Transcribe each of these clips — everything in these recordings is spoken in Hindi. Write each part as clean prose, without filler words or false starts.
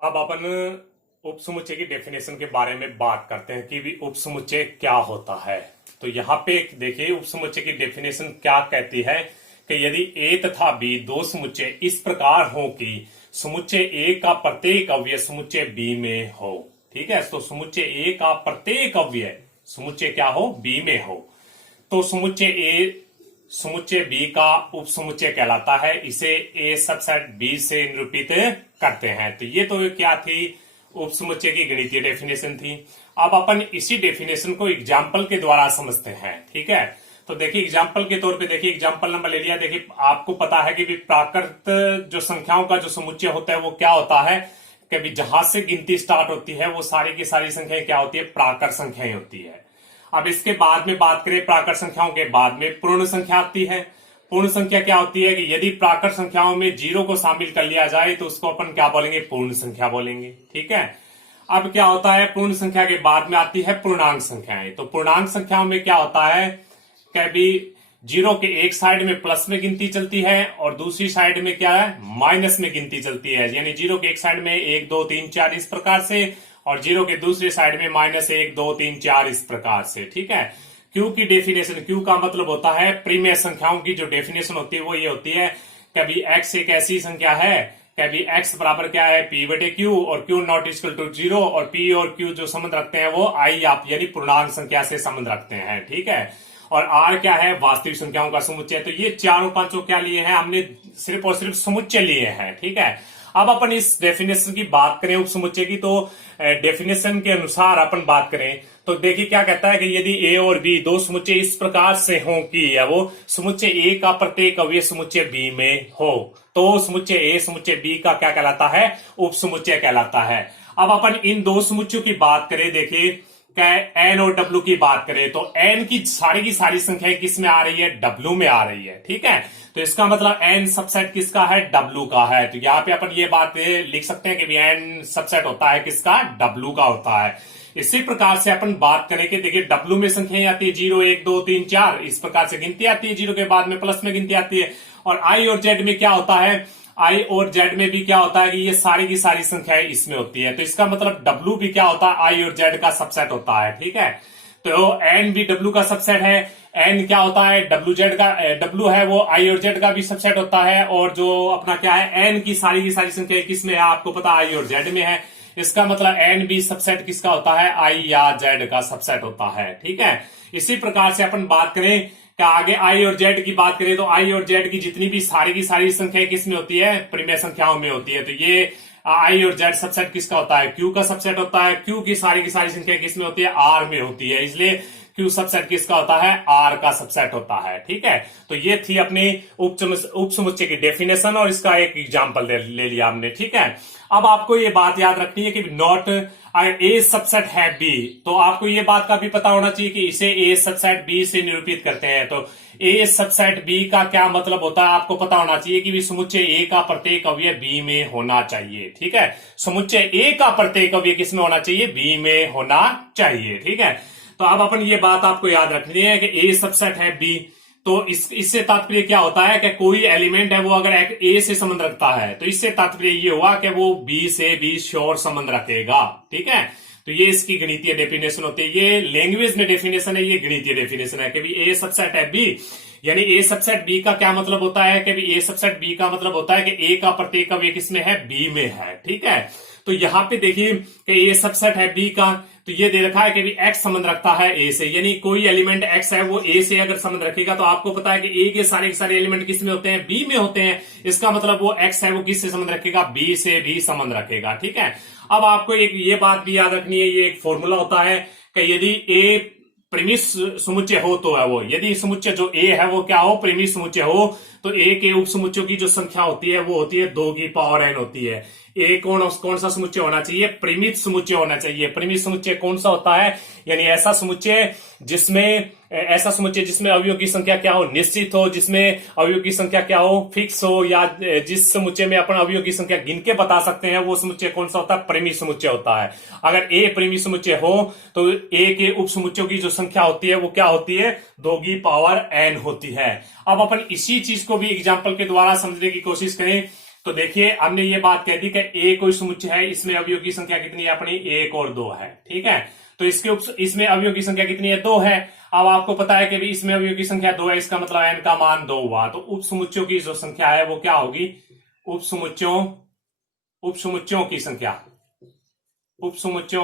अब अपन उपसमुच्चय की डेफिनेशन के बारे में बात करते हैं कि भी उपसमुच्चय क्या होता है। तो यहाँ पे देखिए उपसमुच्चय की डेफिनेशन क्या कहती है कि यदि ए तथा बी दो समुच्चय इस प्रकार हो कि समुच्चय ए का प्रत्येक अवयव समुच्चय बी में हो। ठीक है, तो समुच्चय ए का प्रत्येक अवयव समुच्चय क्या हो, बी में हो, तो समुच्चय ए समुच्चय बी का उपसमुच्चय कहलाता है। इसे ए सबसेट बी से निरूपित करते हैं। तो ये तो क्या थी, उपसमुच्चय की गणितीय डेफिनेशन थी। अब अपन इसी डेफिनेशन को एग्जाम्पल के द्वारा समझते हैं। ठीक है, तो देखिए एग्जाम्पल के तौर पे देखिए एग्जाम्पल नंबर ले लिया। देखिए आपको पता है कि प्राकृत जो संख्याओं का जो समुच्चय होता है वो क्या होता है कि जहां से गिनती स्टार्ट होती है वो सारी की सारी संख्याएं क्या होती है, प्राकृत संख्याएं होती है। अब इसके बाद में बात करें, प्राकृत संख्याओं के बाद में पूर्ण संख्या आती है। पूर्ण संख्या क्या होती है कि यदि प्राकृत संख्याओं में जीरो को शामिल कर लिया जाए तो उसको अपन क्या बोलेंगे, पूर्ण संख्या बोलेंगे। ठीक है, अब क्या होता है, पूर्ण संख्या के बाद में आती है पूर्णांक संख्याएं। तो पूर्णांक संख्याओं में क्या होता है कि भी जीरो के एक साइड में प्लस में गिनती चलती है और दूसरी साइड में क्या है, माइनस में गिनती चलती है। यानी जीरो के एक साइड में 1 2 3 4 इस प्रकार से और जीरो के दूसरी साइड में -1 2 3 4 इस प्रकार से। ठीक है, क्यू की डेफिनेशन, क्यू का मतलब होता है प्रीमेय संख्याओं की जो डेफिनेशन होती है वो ये होती है कभी एक्स एक ऐसी संख्या है कभी एक्स बराबर क्या है, पी बटे क्यू, और क्यू नॉट इक्वल टू 0 और पी और क्यू जो संबंध रखते हैं वो आई आप यानी पूर्णांक संख्या से संबंध रखते हैं। ठीक है, और आर क्या है, वास्तविक संख्याओं का समुच्चय। तो ये चारों पांचों क्या लिए हैं हमने, सिर्फ और सिर्फ समुच्चय लिए हैं। ठीक है, अब अपन इस डेफिनेशन की बात करें उपसमुच्चय की, तो डेफिनेशन के अनुसार अपन बात करें तो देखिए क्या कहता है कि यदि ए और बी दो समुच्चय इस प्रकार से हो कि या वो समुच्चय ए का प्रत्येक अवयव समुच्चय बी में हो तो समुच्चय ए समुच्चय बी का क्या कहलाता है, उपसमुच्चय कहलाता है। अब अपन इन दो समुच्चयों की बात करें, देखिए एन और डब्ल्यू की बात करें तो एन की सारी संख्याएं किस में आ रही है, डब्ल्यू में आ रही है। ठीक है, तो इसका मतलब एन सबसेट किसका है, डब्ल्यू का है। तो यहाँ पे अपन ये बात लिख सकते हैं कि एन सबसेट होता है किसका, डब्ल्यू का होता है। इसी प्रकार से अपन बात करें कि देखिए डब्ल्यू में संख्याएं आती है 0 1 2 3 4 इस प्रकार से गिनती आती है, जीरो के बाद में प्लस में गिनती आती है। और आई और जेड में क्या होता है, आई और जेड में भी क्या होता है कि ये सारी की सारी संख्याएं इसमें होती है। तो इसका मतलब डब्ल्यू भी क्या होता है, आई और जेड का सबसेट होता है। ठीक है, तो एन भी डब्ल्यू का सबसेट है। एन क्या होता है, डब्ल्यू जेड का, डब्ल्यू है वो आई और जेड का भी सबसेट होता है। और जो अपना क्या है, एन की सारी संख्या किस में है आपको पता, आई और जेड में है। इसका मतलब एन भी सबसेट किसका होता है, आई या जेड का सबसेट होता है। ठीक है, इसी प्रकार से अपन बात करें कि आगे आई और जेड की बात करें तो आई और जेड की जितनी भी सारी की सारी संख्या किस में होती है, प्रीमेय संख्याओं में होती है। तो ये आई और जेड सबसेट किसका होता है, क्यू का सबसेट होता है। क्यू की सारी संख्या किस में होती है, आर में होती है, इसलिए क्यू सबसेट किसका होता है, आर का सबसेट होता है। ठीक है, तो ये थी अपनी उपसमुच्चय की डेफिनेशन और इसका एक एग्जांपल ले लिया हमने। ठीक है, अब आपको ये बात याद रखनी है कि नॉट अगर ए सबसेट है बी तो आपको ये बात का भी पता होना चाहिए कि इसे ए सबसेट बी से निरूपित करते हैं। तो ए सबसेट बी का क्या मतलब होता है आपको पता होना चाहिए कि समुच्चय ए का प्रत्येक अवयव बी में होना चाहिए। ठीक है, समुच्चय ए का प्रत्येक अवयव किस में होना चाहिए, बी में होना चाहिए। ठीक है, तो अब अपन ये बात आपको याद रखनी है कि ए सबसेट है बी, तो इससे तात्पर्य क्या होता है कि कोई एलिमेंट है वो अगर ए से संबंध रखता है तो इससे तात्पर्य ये हुआ कि वो बी से भी श्योर संबंध रखेगा। ठीक है, तो ये इसकी गणितीय डेफिनेशन होती है। ये लैंग्वेज में डेफिनेशन है, ये गणितीय डेफिनेशन है कि भी ए सबसेट है बी, यानी ए सबसेट बी का क्या मतलब होता है कि ए सबसेट बी का मतलब होता है कि ए का प्रत्येक अवयव किसमें है, बी में है। ठीक है, तो यहां पे देखिए कि ए सबसेट है बी का, तो ये दे रखा है कि भी एक्स संबंध रखता है ए से, यानी कोई एलिमेंट एक्स है वो ए से अगर संबंध रखेगा तो आपको पता है कि ए के सारे एलिमेंट किस में होते हैं, बी में होते हैं। इसका मतलब वो एक्स है वो किस से संबंध रखेगा, बी से भी संबंध रखेगा। ठीक है, अब आपको एक ये बात भी याद रखनी है, ये एक फॉर्मूला होता है कि यदि ए प्रीमिस समुच्चय हो तो है वो, यदि समुच्चय जो ए है वो क्या हो, प्रीमिस समुच्चय हो, तो ए के उपसमुच्चयों की जो संख्या होती है वो होती है 2 की पावर n होती है। ए कौन सा समुच्चय होना चाहिए, परिमित समुच्चय होना चाहिए। परिमित समुच्चय कौन सा होता है, यानी ऐसा समुच्चय जिसमें अवयवों की संख्या क्या हो, निश्चित हो, जिसमें अवयवों की संख्या क्या हो, फिक्स हो, या जिस समुच्चय में अपन अवयवों की संख्या गिन के बता सकते हैं वो समुच्चय कौन सा होता है, परिमित समुच्चय होता है। अगर ए परिमित समुच्चय हो तो ए के उपसमुच्चयों की जो संख्या होती है वो क्या होती है, 2 की पावर n होती है। अब अपन इसी चीज को भी एग्जाम्पल के द्वारा समझने की कोशिश करें तो देखिए हमने ये बात कह दी कि ए कोई समुच्चय है, इसमें अवयव की संख्या कितनी है अपनी, 1 और 2 है। ठीक है, तो इसमें अवयव की संख्या कितनी है, 2 है। अब आपको पता है कि भी इसमें अवयव की संख्या 2 है, इसका मतलब n का मान 2 हुआ। तो उप समुच्चयों की जो संख्या है वो क्या होगी, उप समुच्चयों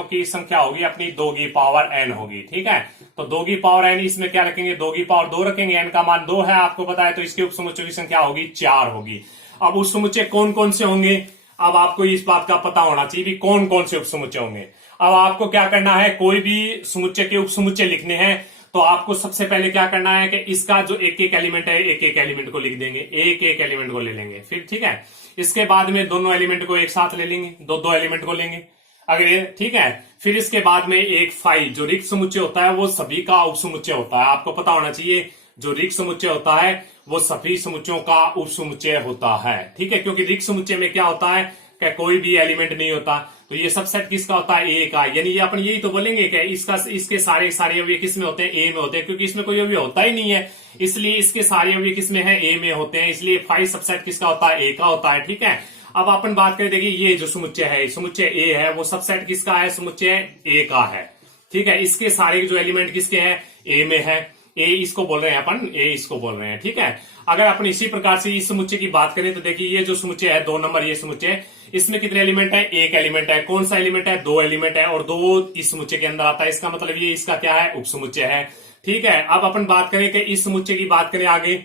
की संख्या होगी अपनी 2 की पावर n होगी। ठीक है, तो 2 की पावर n, इसमें क्या रखेंगे, 2 की पावर 2 रखेंगे, n का मान 2 है आपको पता है, तो इसके उप समुच्चयों की संख्या होगी 4 होगी। अब उप समुच्चय कौन कौन से होंगे, अब आपको इस बात का पता होना चाहिए कि कौन कौन से उप समुच्चय होंगे। अब आपको क्या करना है, कोई भी समुच्चय के उप समुच्चय लिखने हैं तो आपको सबसे पहले क्या करना है कि इसका जो एक एक एलिमेंट है, एक एक एलिमेंट को लिख देंगे, एक एक एलिमेंट को ले लेंगे फिर। ठीक है, इसके बाद में दोनों एलिमेंट को एक साथ ले लेंगे, दो एलिमेंट को लेंगे अगर, ठीक है। फिर इसके बाद में एक फाई, जो रिक्त समुच्चय होता है वो सभी का उप समुच्चय होता है, आपको पता होना चाहिए। जो रिक्त समुच्चय होता है वो सभी समुच्चयों का उप समुच्चय होता है। ठीक है, क्योंकि रिक्त समुच्चय में क्या होता है कि कोई भी एलिमेंट नहीं होता, तो ये सबसेट किसका होता है, ए का। यानी ये अपन यही तो बोलेंगे कि इसके सारे अवयव किस में होते हैं, ए में होते हैं, क्योंकि इसमें कोई अवयव होता ही नहीं है, इसलिए इसके सारे अवयव किस में है, ए में होते हैं, इसलिए फाई सबसेट किसका होता है, ए का होता है। ठीक है, अब अपन बात करें, देखिए ये जो समुच्चय है, समुच्चय ए है, वो सबसेट किसका है, समुच्चय ए का है। ठीक है, इसके सारे जो एलिमेंट किसके हैं, ए में है, ए इसको बोल रहे हैं अपन, ए इसको बोल रहे हैं। ठीक है, अगर अपन इसी प्रकार से इस समुच्चय की बात करें तो देखिए ये जो समुच्चय है 2 नंबर, ये समुच्चय, इसमें कितने एलिमेंट है, एक एलिमेंट है। कौन सा एलिमेंट है, 2 एलिमेंट है, और 2 इस समुच्चय के अंदर आता है, इसका मतलब ये इसका क्या है, उप समुच्चय है। ठीक है, अब अपन बात करें कि इस समुच्चय की बात करें आगे,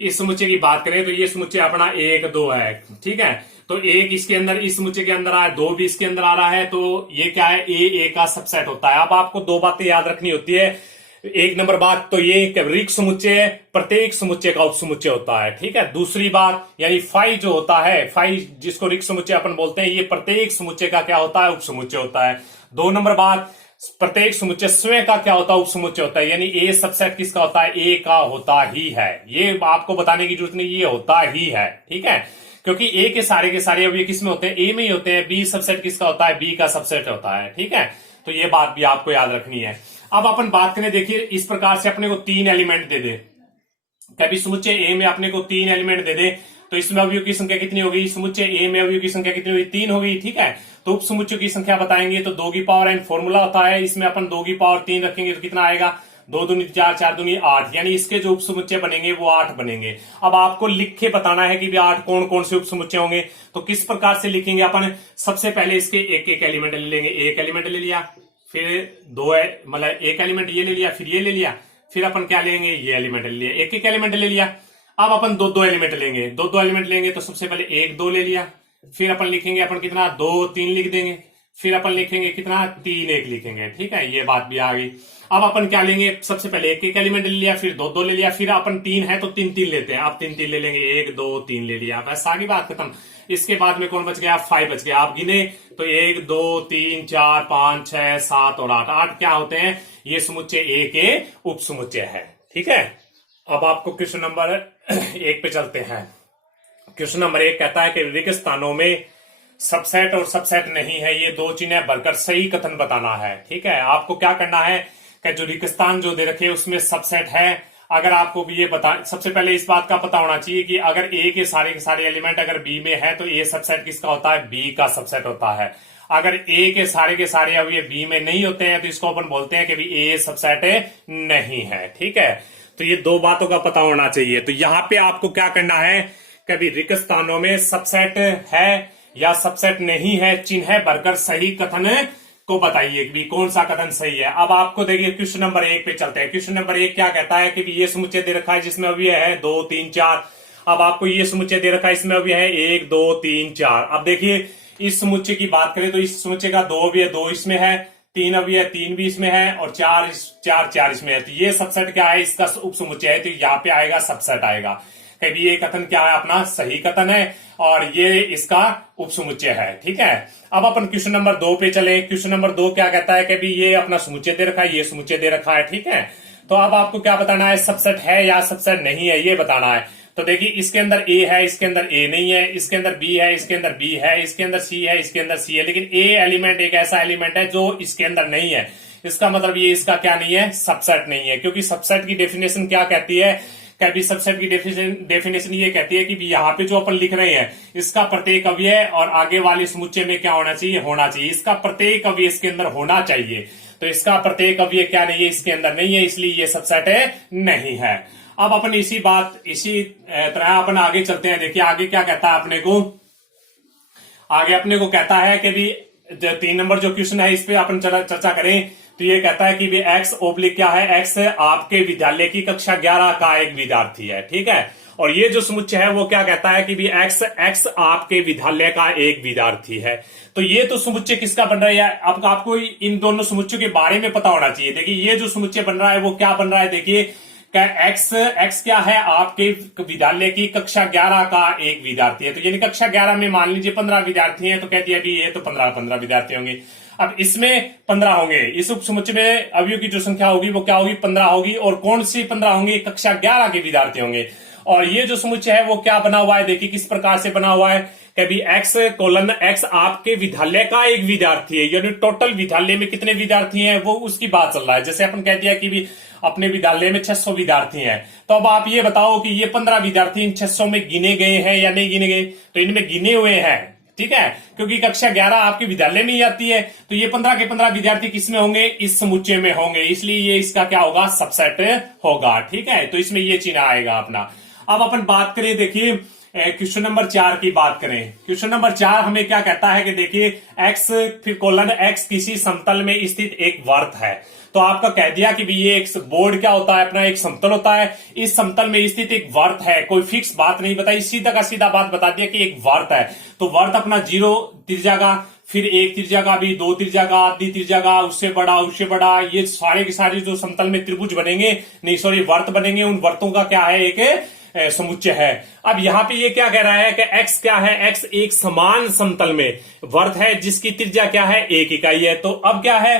इस समुच्चय की बात करें तो ये समुच्चय अपना 1 2 है। ठीक है, तो एक इसके अंदर, इस समुच्चय के अंदर आया, 2 भी इसके अंदर आ रहा है, तो ये क्या है, ए का सबसेट होता है। अब आपको 2 बातें याद रखनी होती है। एक नंबर बात तो ये कि रिक्त समुच्चय प्रत्येक समुच्चय का उप समुच्चय होता है। ठीक है, दूसरी बात यानी फाई जो होता है, फाई जिसको रिक्त समुच्चय अपन बोलते हैं, ये प्रत्येक समुच्चय का क्या होता है, उप समुच्चय होता है। 2 नंबर बात, प्रत्येक समुच्चय स्वयं का क्या होता है, उप समुच्चय होता है, यानी ए सबसेट किसका होता है, ए का होता ही है। ये आपको बताने की जरूरत नहीं, ये होता ही है। ठीक है, क्योंकि ए के सारे अवयव किस में होते हैं, ए में ही होते हैं। बी सबसेट किसका होता है, बी का सबसेट होता है। ठीक है, तो ये बात भी आपको याद रखनी है। अब अपन बात करें, देखिए इस प्रकार से अपने को 3 एलिमेंट दे दे, कभी समुच्चय ए में अपने को 3 एलिमेंट दे दे, तो इसमें अवयव की संख्या कितनी हो गई, समुच्चय ए में अवयव की संख्या कितनी हुई, 3 हो गई। ठीक है, तो उप समुच्चय की संख्या बताएंगे तो 2 की पावर n फॉर्मूला होता है, इसमें अपन 2 की पावर 3 रखेंगे तो कितना आएगा, 2 दूनी 4, 4 दूनी 8, यानी इसके जो उप समुच्चय बनेंगे वो 8 बनेंगे। अब आपको लिख के बताना है कि भी 8 कौन कौन से उप समुच्चय होंगे। तो किस प्रकार से लिखेंगे अपन, सबसे पहले इसके एक एक एलिमेंट ले लेंगे, एक एलिमेंट ले लिया, फिर 2 मतलब एक एलिमेंट ये ले लिया, फिर ये ले लिया, फिर अपन क्या लेंगे, ये एलिमेंट ले लिया, एक एक एलिमेंट ले लिया। अब अपन 2 एलिमेंट लेंगे, 2 एलिमेंट लेंगे तो सबसे पहले 1 2 ले लिया, फिर अपन लिखेंगे अपन कितना, 2 3 लिख देंगे, फिर अपन लिखेंगे कितना, 3 1 लिखेंगे। ठीक है, ये बात भी आ गई। अब अपन क्या लेंगे, सबसे पहले एक एक एलिमेंट ले लिया, फिर 2 ले लिया, फिर अपन 3 है तो 3 3 लेते हैं, अब 3 3 ले लेंगे, 1 2 3 ले लिया, बस आगे बात खत्म। इसके बाद में कौन बच गया, 5 बच गया। आप गिने तो 1 2 3 4 5 6 7 और 8, 8 क्या होते हैं, ये समुच्चय ए के उप समुच्चय है। ठीक है, अब आपको क्वेश्चन नंबर 1 पे चलते हैं। क्वेश्चन नंबर 1 कहता है कि रिक्त स्थानों में सबसेट और सबसेट नहीं है, ये 2 चिन्ह भरकर सही कथन बताना है। ठीक है, आपको क्या करना है कि जो रिक्त स्थान जो दे रखे उसमें सबसेट है, अगर आपको भी ये बता, सबसे पहले इस बात का पता होना चाहिए कि अगर ए के सारे एलिमेंट अगर बी में है तो ए सबसेट किसका होता है, बी का सबसेट होता है। अगर ए के सारे अवयव बी में नहीं होते हैं तो इसको अपन बोलते हैं कि भी ए सबसेट नहीं है। ठीक है, तो ये 2 बातों का पता होना चाहिए। तो यहां पे आपको क्या करना है, कभी रिक्त स्थानों में सबसेट है या सबसेट नहीं है, चिन्ह भरकर सही कथन को बताइए कि कौन सा कथन सही है। अब आपको देखिए क्वेश्चन नंबर 1 पे चलते हैं। क्वेश्चन नंबर 1 क्या कहता है कि ये समुच्चय दे रखा है जिसमें अवयव है 2 3 4। अब आपको ये समुच्चय दे रखा है, इसमें अवयव है 1 2 3 4। अब देखिए इस समुच्चय की बात करें तो इस समुच्चय का 2 अवयव 2 इसमें है, 3 अवयव 3 भी इसमें है, और 4 इसमें है। तो ये सबसेट क्या है, इसका उप समुच्चय है, तो यहाँ पे आएगा सबसेट आएगा। कभी ये कथन क्या है, अपना सही कथन है और ये इसका उप समुच्चय है। ठीक है, अब अपन क्वेश्चन नंबर 2 पे चले। क्वेश्चन नंबर 2 क्या कहता है कि भी ये अपना समुच्चय दे रखा है, ये समुच्चय दे रखा है। ठीक है, तो अब आपको क्या बताना है, सबसेट है या सबसेट नहीं है, ये बताना है। तो देखिए इसके अंदर ए है, इसके अंदर ए नहीं है, इसके अंदर बी है, इसके अंदर बी है, इसके अंदर सी है, इसके अंदर सी है, लेकिन ए एलिमेंट एक ऐसा एलिमेंट है जो इसके अंदर नहीं है। इसका मतलब ये इसका क्या नहीं है, सबसेट नहीं है, क्योंकि सबसेट की डेफिनेशन क्या कहती है क्या भी सबसेट की डेफिनेशन ये कहती है कि भी यहाँ पे जो अपन लिख रहे हैं इसका प्रत्येक अवयव और आगे वाले समुच्चय में क्या होना चाहिए, इसका प्रत्येक अवयव इसके अंदर होना चाहिए। तो इसका प्रत्येक अवयव क्या नहीं है, इसके अंदर नहीं है, इसलिए ये सबसेट नहीं है। अब अपन इसी तरह अपन आगे चलते हैं। देखिए आगे क्या कहता है अपने को कहता है कि भी 3 नंबर जो क्वेश्चन है इस पे अपन चर्चा करें। तो ये कहता है कि भी एक्स ओब्लिक क्या है, एक्स आपके विद्यालय की कक्षा 11 का एक विद्यार्थी है, ठीक है। और ये जो समुच्चय है वो क्या कहता है कि भी एक्स आपके विद्यालय का एक विद्यार्थी है। तो ये तो समुच्चय किसका बन रहा है, आपको इन दोनों समुच्चयों के बारे में पता होना चाहिए। देखिए ये जो समुच्चय बन रहा है वो क्या बन रहा है, देखिए एक्स क्या है, आपके विद्यालय की कक्षा 11 का एक विद्यार्थी है। तो यानी कक्षा 11 में मान लीजिए 15 विद्यार्थी हैं, तो कहती है ये तो 15 विद्यार्थी होंगे। अब इसमें 15 होंगे, इस उप समुच्चय में अवयव की जो संख्या होगी वो क्या होगी, 15 होगी। और कौन सी 15 होंगे, कक्षा 11 के विद्यार्थी होंगे। और ये जो समुच्चय है वो क्या बना हुआ है, देखिए किस प्रकार से बना हुआ है कि x आपके विद्यालय का एक विद्यार्थी है, यानी टोटल विद्यालय में कितने विद्यार्थी हैं वो उसकी बात चल रहा है। जैसे अपन कह दिया कि भी अपने विद्यालय में 600 विद्यार्थी हैं, तो अब आप ये बताओ कि ये 15 विद्यार्थी इन 600 में गिने गए हैं या नहीं गिने गए। तो इनमें गिने हुए हैं, ठीक है, क्योंकि कक्षा 11 आपके विद्यालय में ही आती है। तो ये 15 के 15 विद्यार्थी किसमें होंगे, इस समुच्चय में होंगे, इसलिए ये इसका क्या होगा, सबसेट होगा, ठीक है। तो इसमें ये चिन्ह आएगा अपना। अब अपन बात करें, देखिए क्वेश्चन नंबर 4 की बात करें। क्वेश्चन नंबर 4 हमें क्या कहता है कि देखिए एक्स फिर कोलन एक्स किसी समतल में स्थित एक वर्त है। तो आपका कह दिया कि भी ये एक बोर्ड क्या होता है अपना, एक समतल होता है। इस समतल में स्थित एक वर्त है, कोई फिक्स बात नहीं बताई, सीधा का सीधा बात बता दिया कि एक वर्त है। तो वर्त अपना 0 त्रिज्या का, फिर 1 त्रिज्या का भी, 2 त्रिज्या का, आधी त्रिज्या का, उससे बड़ा, ये सारे के सारे जो समतल में त्रिभुज बनेंगे, नहीं सॉरी वर्त बनेंगे, उन वर्तों का क्या है, एक समुच्चय है। अब यहाँ पे ये क्या कह रहा है कि x क्या है, x एक समान समतल में वर्त है जिसकी त्रिज्या क्या है, 1 इकाई है। तो अब क्या है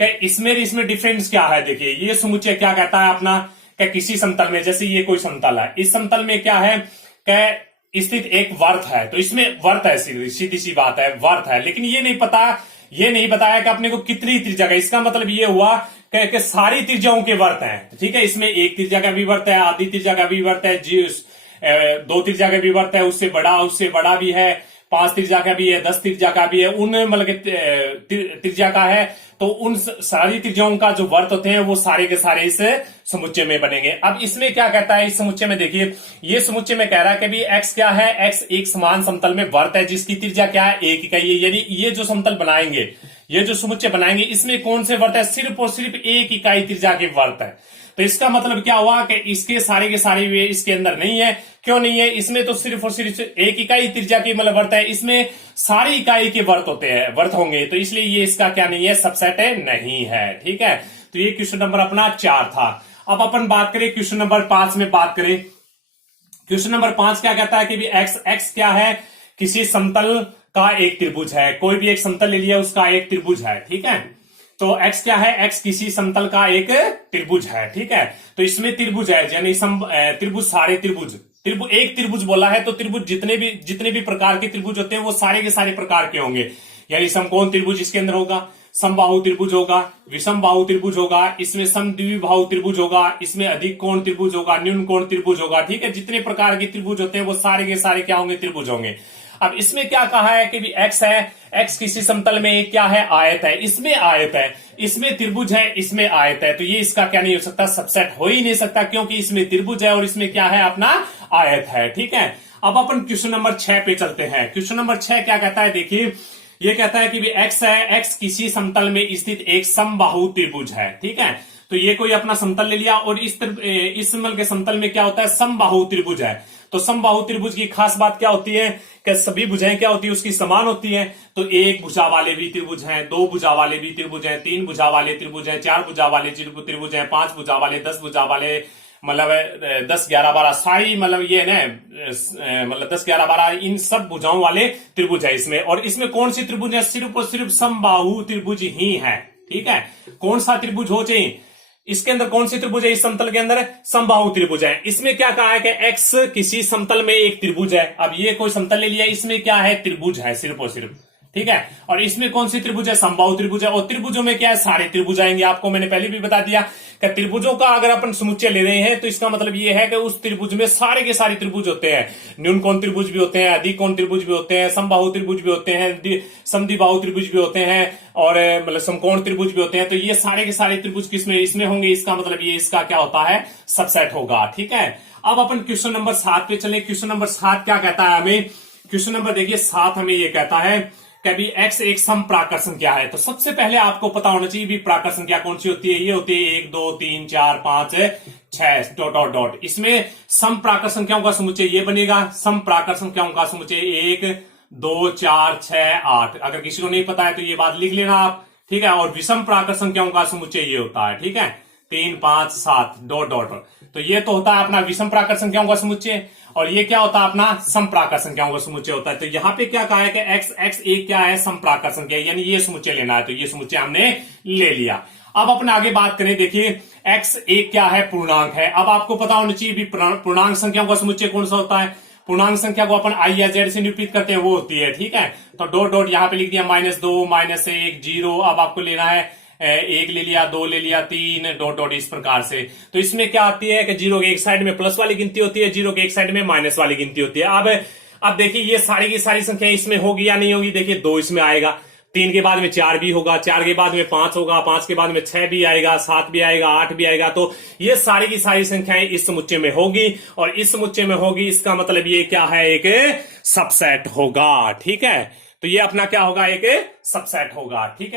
कि इसमें डिफरेंस क्या है, देखिए ये समुच्चय क्या कहता है अपना कि किसी समतल में, जैसे ये कोई समतल है, इस समतल में क्या है कि स्थित एक वर्त है। तो इसमें वर्त है, सीधी सी बात है, वर्त है। लेकिन ये नहीं बताया कि अपने को कितनी त्रिज्या का। इसका मतलब ये हुआ कि सारी त्रिज्याओं के वर्त हैं, ठीक है। इसमें 1 त्रिज्या का भी वर्त है, आधी त्रिज्या का भी वर्त है, 2 त्रिज्या का भी वर्त है, उससे बड़ा भी है, 5 त्रिज्या का भी है, 10 त्रिज्या का भी है, उन मतलब त्रिज्या का है। तो उन सारी त्रिज्याओं का जो वर्त होते हैं वो सारे के सारे इस समुच्चय में बनेंगे। अब इसमें क्या कहता है, इस समुच्चय में देखिए, ये समुच्चय में कह रहा है कि भी एक्स क्या है, एक्स एक समान समतल में वर्त है जिसकी त्रिज्या क्या है, 1 इकाई है। यानी ये जो समतल बनाएंगे, ये जो समुच्चय बनाएंगे, इसमें कौन से वर्त है, सिर्फ और सिर्फ 1 इकाई त्रिज्या के वर्त है। तो इसका मतलब क्या हुआ कि इसके सारे के सारे वे इसके अंदर नहीं है। क्यों नहीं है, इसमें तो सिर्फ और सिर्फ 1 इकाई त्रिज्या की मतलब वर्त है, इसमें सारी इकाई के वर्त होंगे। तो इसलिए ये इसका क्या नहीं है, सबसेट नहीं है, ठीक है। तो ये क्वेश्चन नंबर अपना 4 था। अब अपन बात करें क्वेश्चन नंबर 5 में बात करें। क्वेश्चन नंबर 5 क्या कहता है कि भी एक्स क्या है, किसी समतल का एक त्रिभुज है। कोई भी एक समतल ले लिया, उसका एक त्रिभुज है, ठीक है। तो x क्या है, x किसी समतल का एक त्रिभुज है, ठीक है। तो इसमें त्रिभुज है, यानी त्रिभुज सारे त्रिभुज एक त्रिभुज बोला है, तो त्रिभुज जितने भी प्रकार के त्रिभुज होते हैं वो सारे के सारे प्रकार के होंगे। यानी समकोण त्रिभुज इसके अंदर होगा, समबाहु त्रिभुज होगा, विषम बाहु त्रिभुज होगा, इसमें समद्विबाहु त्रिभुज होगा, इसमें अधिक कोण त्रिभुज होगा, न्यून कोण त्रिभुज होगा, ठीक है। जितने प्रकार के त्रिभुज होते हैं वो सारे के सारे क्या होंगे, त्रिभुज होंगे। अब इसमें क्या कहा है कि भी x है, x किसी समतल में क्या है, आयत है, इसमें आयत है, इसमें त्रिभुज है, इसमें आयत है। तो ये इसका क्या नहीं हो सकता, सबसेट हो ही नहीं सकता, क्योंकि इसमें त्रिभुज है और इसमें क्या है, अपना आयत है, ठीक है। अब अपन क्वेश्चन नंबर 6 पे चलते हैं। क्वेश्चन नंबर 6 क्या कहता है, देखिए ये कहता है कि भी x है, x किसी समतल में स्थित एक समबाहु त्रिभुज है, ठीक है। तो ये कोई अपना समतल ले लिया और इस समतल के समतल में क्या होता है, समबाहु त्रिभुज है। तो समबाहु त्रिभुज की खास बात क्या होती है कि सभी भुजाएं क्या होती है, उसकी समान होती हैं। तो 1 भुजा वाले भी त्रिभुज हैं, 2 भुजा वाले भी त्रिभुज हैं, 3 भुजा वाले त्रिभुज हैं, 4 भुजा वाले त्रिभुज हैं, 5 भुजा वाले, 10 भुजा वाले, मतलब 10 11 12 सारी, मतलब ये है ना, मतलब 10 11 12 इन सब भुजाओं वाले त्रिभुज है इसमें। और इसमें कौन सी त्रिभुज है, सिर्फ और सिर्फ समबाहु त्रिभुज ही है, ठीक है। कौन सा त्रिभुज हो चाहिए, इसके अंदर कौन सी त्रिभुज है, इस समतल के अंदर समबाहु त्रिभुज है। इसमें क्या कहा है कि x किसी समतल में एक त्रिभुज है। अब ये कोई समतल ले लिया, इसमें क्या है, त्रिभुज है सिर्फ और सिर्फ, ठीक है। और इसमें कौन सी त्रिभुज है? समबाहु त्रिभुज है। और त्रिभुजों में क्या है? सारे त्रिभुज आएंगे। आपको मैंने पहले भी बता दिया कि त्रिभुजों का अगर अपन समुच्चय ले रहे हैं तो इसका मतलब ये है कि उस त्रिभुज में सारे के सारे त्रिभुज होते हैं। न्यून कोण त्रिभुज भी होते हैं, अधिक कोण त्रिभुज भी होते हैं, समबाहु त्रिभुज भी होते हैं, समद्विबाहु त्रिभुज भी होते हैं, और मतलब समकोण त्रिभुज भी होते हैं। तो ये सारे के सारे त्रिभुज किसमें? इसमें होंगे। इसका मतलब ये इसका क्या होता है? सबसेट होगा। ठीक है। अब अपन क्वेश्चन नंबर 7 पे चले। क्वेश्चन नंबर 7 क्या कहता है हमें? क्वेश्चन नंबर देखिए 7 हमें ये कहता है कि अभी x एक सम प्राकर्षण क्या है। तो सबसे पहले आपको पता होना चाहिए भी प्राकर्षण क्या कौन सी होती है। ये होती है 1 2 3 4 5 6 डॉट डॉट डॉट। इसमें सम प्राकर्षण क्या होगा? समुच्चय ये बनेगा। सम प्राकर्षण क्या होगा? समुच्चय 1 2 4 6 8। अगर किसी को नहीं पता है तो ये बात लिख लेना आप। ठीक है। और विषम प्राकर्षण क्या होगा? समुच्चय ये होता है। ठीक है। 3 5 7 डॉट डॉट। तो ये तो होता है अपना विषम प्राकर्षण क्या होगा? समुच्चय। और ये क्या होता है? अपना सम प्राकर्षण क्या होगा? समुच्चय होता है। तो यहाँ पे क्या कहा है कि x एक क्या है? सम प्राकर्षण क्या है, यानी ये समुच्चय लेना है। तो ये समुच्चय हमने ले लिया। अब अपन आगे बात करें। देखिए x एक क्या है? पूर्णांक है। अब आपको पता होना चाहिए भी पूर्णांक संख्याओं का समुच्चय कौन सा होता है। पूर्णांक संख्या को अपन i या z से निरूपित करते हैं, वो होती है। ठीक है। तो डॉट डॉट यहाँ पे लिख दिया -2 -1 0। अब आपको लेना है 1 ले लिया, 2 ले लिया, 3 डॉट डॉट, इस प्रकार से। तो इसमें क्या आती है कि 0 के एक साइड में प्लस वाली गिनती होती है, 0 के एक साइड में माइनस वाली गिनती होती है। अब देखिए ये सारी की सारी संख्या इसमें होगी या नहीं होगी। देखिए 2 इसमें आएगा, 3 के बाद में 4 भी होगा, 4 के बाद में 5 होगा, 5 के बाद में 6 भी आएगा, 7 भी आएगा, 8 भी आएगा। तो ये सारी की सारी संख्याएं इस समुच्चय में होगी, और इस समुच्चय में होगी, इसका मतलब ये क्या है? एक सबसेट होगा। ठीक है। तो ये अपना क्या होगा? एक सबसेट होगा। ठीक है।